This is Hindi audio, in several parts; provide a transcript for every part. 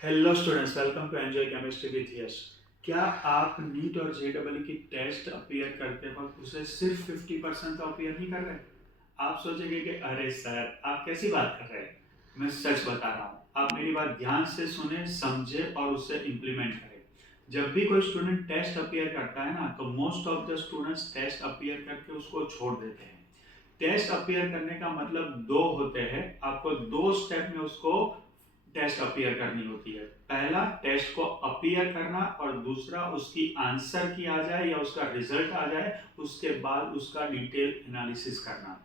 Hello students, welcome to enjoy chemistry with Yash. क्या आप नीट और जेडबल की टेस्ट अपीयर करते वक्त उसे सिर्फ 50% तो अपीयर नहीं कर रहे? आप सोचेंगे कि अरे सर आप कैसी बात कर रहे हैं। मैं सच बता रहा हूँ, आप मेरी बात ध्यान से सुने, समझे और उसे इम्प्लीमेंट करें। जब भी कोई स्टूडेंट टेस्ट अपीयर करता है ना, तो most of the students test appear करके उसको छोड़ देते हैं। टेस्ट अपीयर करने का मतलब दो होते हैं, आपको दो स्टेप में उसको टेस्ट अपीयर करनी होती है। पहला टेस्ट को अपीयर करना और दूसरा उसकी आंसर की आ जाए या उसका रिजल्ट आ जाए, उसके बाद उसका डिटेल एनालिसिस करना।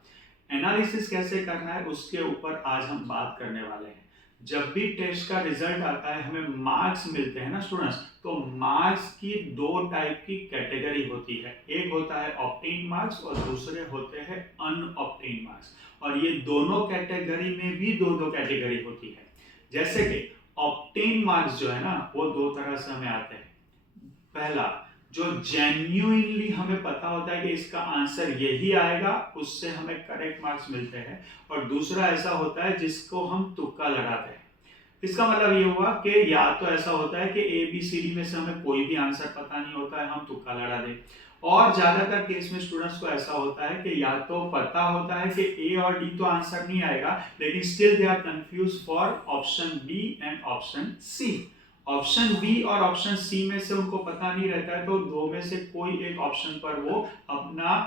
एनालिसिस कैसे करना है उसके ऊपर आज हम बात करने वाले हैं। जब भी टेस्ट का रिजल्ट आता है, हमें मार्क्स मिलते हैं ना स्टूडेंट्स, तो मार्क्स की दो टाइप की कैटेगरी होती है। एक होता है ऑब्टेन मार्क्स और दूसरे होते हैं अनऑब्टेन मार्क्स। और ये दोनों कैटेगरी में भी दो दो कैटेगरी होती है। जैसे कि ऑब्टेन मार्क्स जो है ना, वो दो तरह से हमें आते हैं। पहला, जो जेन्युइनली हमें पता होता है कि इसका आंसर यही आएगा, उससे हमें करेक्ट मार्क्स मिलते हैं। और दूसरा ऐसा होता है जिसको हम तुक्का लगाते हैं। इसका मतलब ये हुआ कि या तो ऐसा होता है कि ए बी सी डी में से हमें कोई भी आंसर पता नहीं होता है, हम तुक्का लगा दें। और ज्यादातर केस में स्टूडेंट्स को ऐसा होता है कि या तो पता होता है कि ए और डी तो आंसर नहीं आएगा, लेकिन still they are confuse for option B and option C. Option B और ऑप्शन सी में से उनको पता नहीं रहता है, तो दो में से कोई एक ऑप्शन पर वो अपना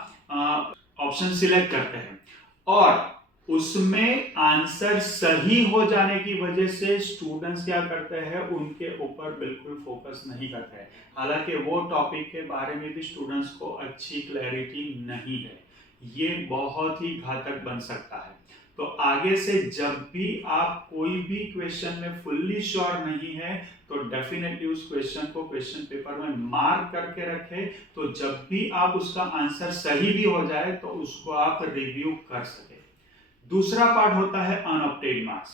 ऑप्शन सिलेक्ट करते हैं। और उसमें आंसर सही हो जाने की वजह से स्टूडेंट्स क्या करते हैं, उनके ऊपर बिल्कुल फोकस नहीं करते हैं। हालांकि वो टॉपिक के बारे में भी स्टूडेंट्स को अच्छी क्लैरिटी नहीं है। ये बहुत ही घातक बन सकता है। तो आगे से जब भी आप कोई भी क्वेश्चन में फुल्ली श्योर नहीं है, तो डेफिनेटली उस क्वेश्चन को क्वेश्चन पेपर में मार्क करके रखें। तो जब भी आप उसका आंसर सही भी हो जाए तो उसको आप रिव्यू कर सके। दूसरा पार्ट होता है अनऑब्टेन मार्क्स।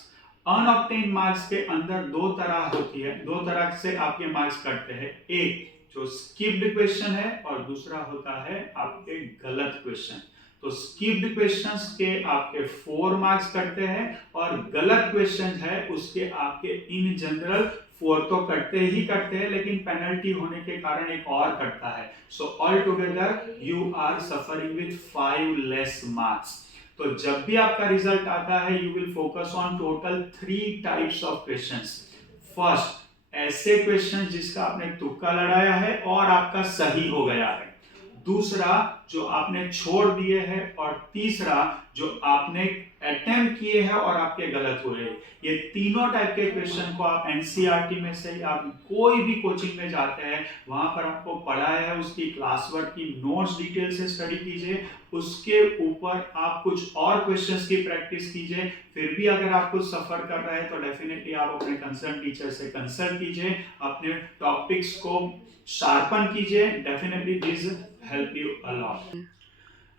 अनऑब्टेन मार्क्स के अंदर दो तरह होती है, दो तरह से आपके मार्क्स कटते हैं। एक जो स्किप्ड क्वेश्चन है और दूसरा होता है आपके गलत क्वेश्चन। तो स्किप्ड क्वेश्चंस के आपके 4 मार्क्स कटते हैं और गलत क्वेश्चन है उसके आपके इन जनरल 4 तो कटते ही कटते हैं, लेकिन पेनल्टी होने के कारण एक और कटता है। So all together you are suffering with 5 less marks. तो जब भी आपका रिजल्ट आता है, you will focus on total 3 types of questions. First, ऐसे क्वेश्चन जिसका आपने तुक्का लड़ाया है और आपका सही हो गया है। दूसरा, जो आपने छोड़ दिए हैं। और तीसरा, जो आपने अटेम्प्ट किए हैं और आपके गलत हुए हैं। ये तीनों टाइप के क्वेश्चन को आप एनसीईआरटी में से आप कोई भी कोचिंग में जाते हैं, वहां पर आपको पढ़ाया है, उसकी क्लास वर्क की नोट्स डिटेल से स्टडी कीजिए। उसके ऊपर आप कुछ और क्वेश्चंस की प्रैक्टिस कीजिए। फिर भी अगर आप कुछ सफर कर रहे हैं तो डेफिनेटली आप अपने कंसर्न टीचर से कंसल्ट कीजिए, अपने टॉपिक्स को शार्पन कीजिए। Definitely this help you a lot.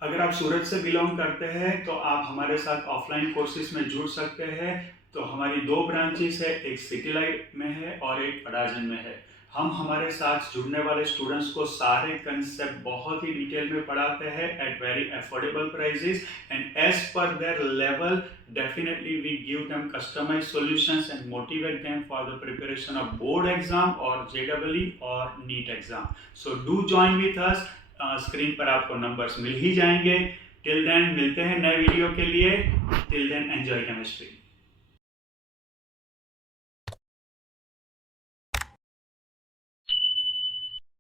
अगर आप सूरत से बिलोंग करते हैं तो आप हमारे साथ ऑफलाइन कोर्सेज में जुड़ सकते हैं। तो हमारी 2 ब्रांचेस है, एक सिटी लाइट में है और एक अडाजन में है। हम हमारे साथ जुड़ने वाले स्टूडेंट्स को सारे कंसेप्ट बहुत ही डिटेल में पढ़ाते हैं at very affordable prices and as per their level. Definitely we give them customised solutions and motivate them for the preparation of board exam और जेडबलई और NEET exam. So do join with us. Screen पर आपको नंबर्स मिल ही जाएंगे। टिल देन मिलते हैं नए वीडियो के लिए। Till then enjoy chemistry.